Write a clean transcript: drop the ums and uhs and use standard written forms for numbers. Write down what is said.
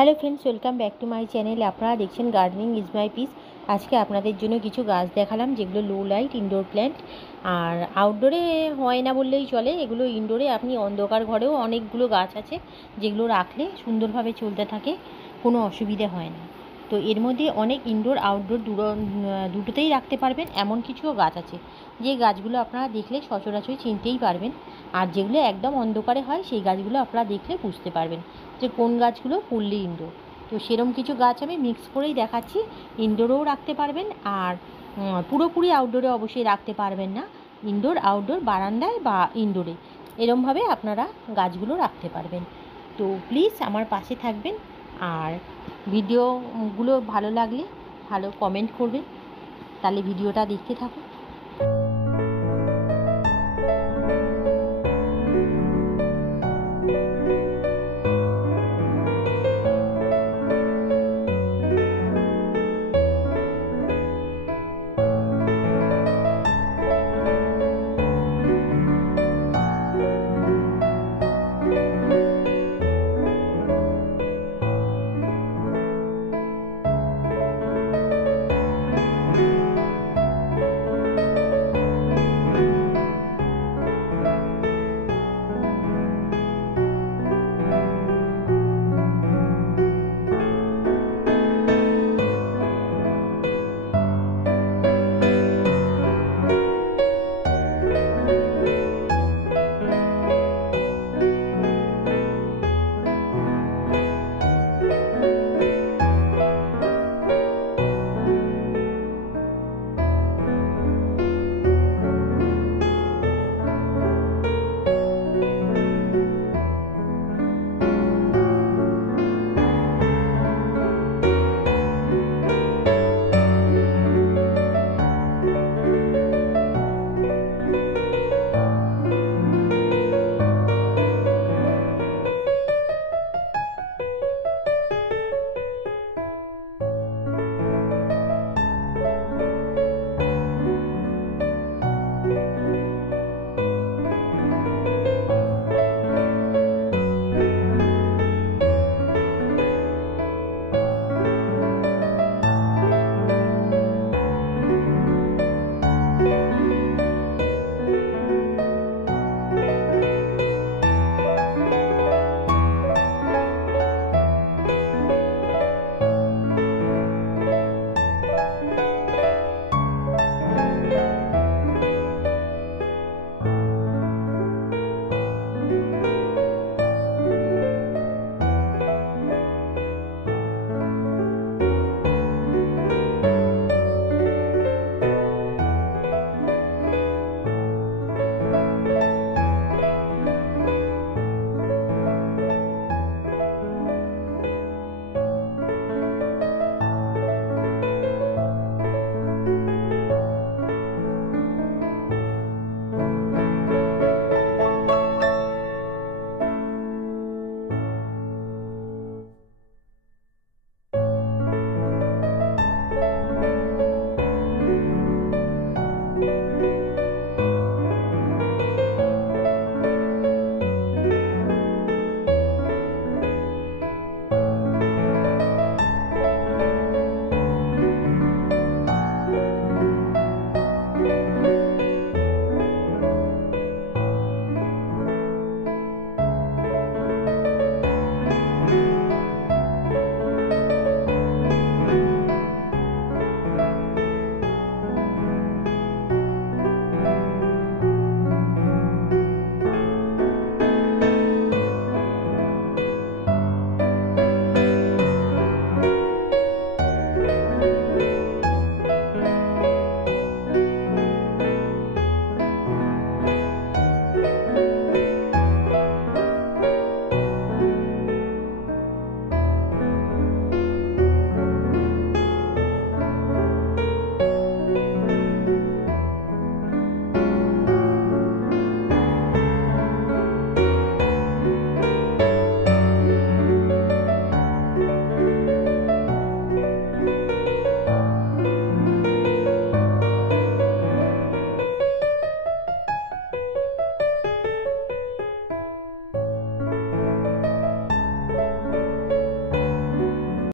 Hello friends, welcome back to my channel. আপনারা দেখছেন gardening is my piece. আজকে আপনাদের জন্য কিছু গাছ দেখালাম যেগুলো লো লাইট ইনডোর প্ল্যান্ট, আর আউটডোরে হয় না বললেই চলে। এগুলো ইনডোরে আপনি অন্ধকার ঘরেও অনেকগুলো গাছ আছে যেগুলো রাখলে সুন্দরভাবে চলতে থাকে, কোনো অসুবিধে হয় না। তো এর মধ্যে অনেক ইনডোর আউটডোর দুটোতেই রাখতে পারবেন এমন কিছুও গাছ আছে যে গাছগুলো আপনারা দেখলে সচরাচর চিনতেই পারবেন, আর যেগুলো একদম অন্ধকারে হয় সেই গাছগুলো আপনারা দেখলে বুঝতে পারবেন যে কোন গাছগুলো ফুললি ইনডোর। তো সেরকম কিছু গাছ আমি মিক্স করেই দেখাচ্ছি। ইনডোরেও রাখতে পারবেন, আর পুরোপুরি আউটডোরে অবশ্যই রাখতে পারবেন না। ইনডোর আউটডোর বারান্দায় বা ইনডোরে এরমভাবে আপনারা গাছগুলো রাখতে পারবেন। তো প্লিজ আমার পাশে থাকবেন, আর ভিডিওগুলো ভালো লাগলে ভালো কমেন্ট করবেন, তাহলে ভিডিওটা দেখতে থাকুন।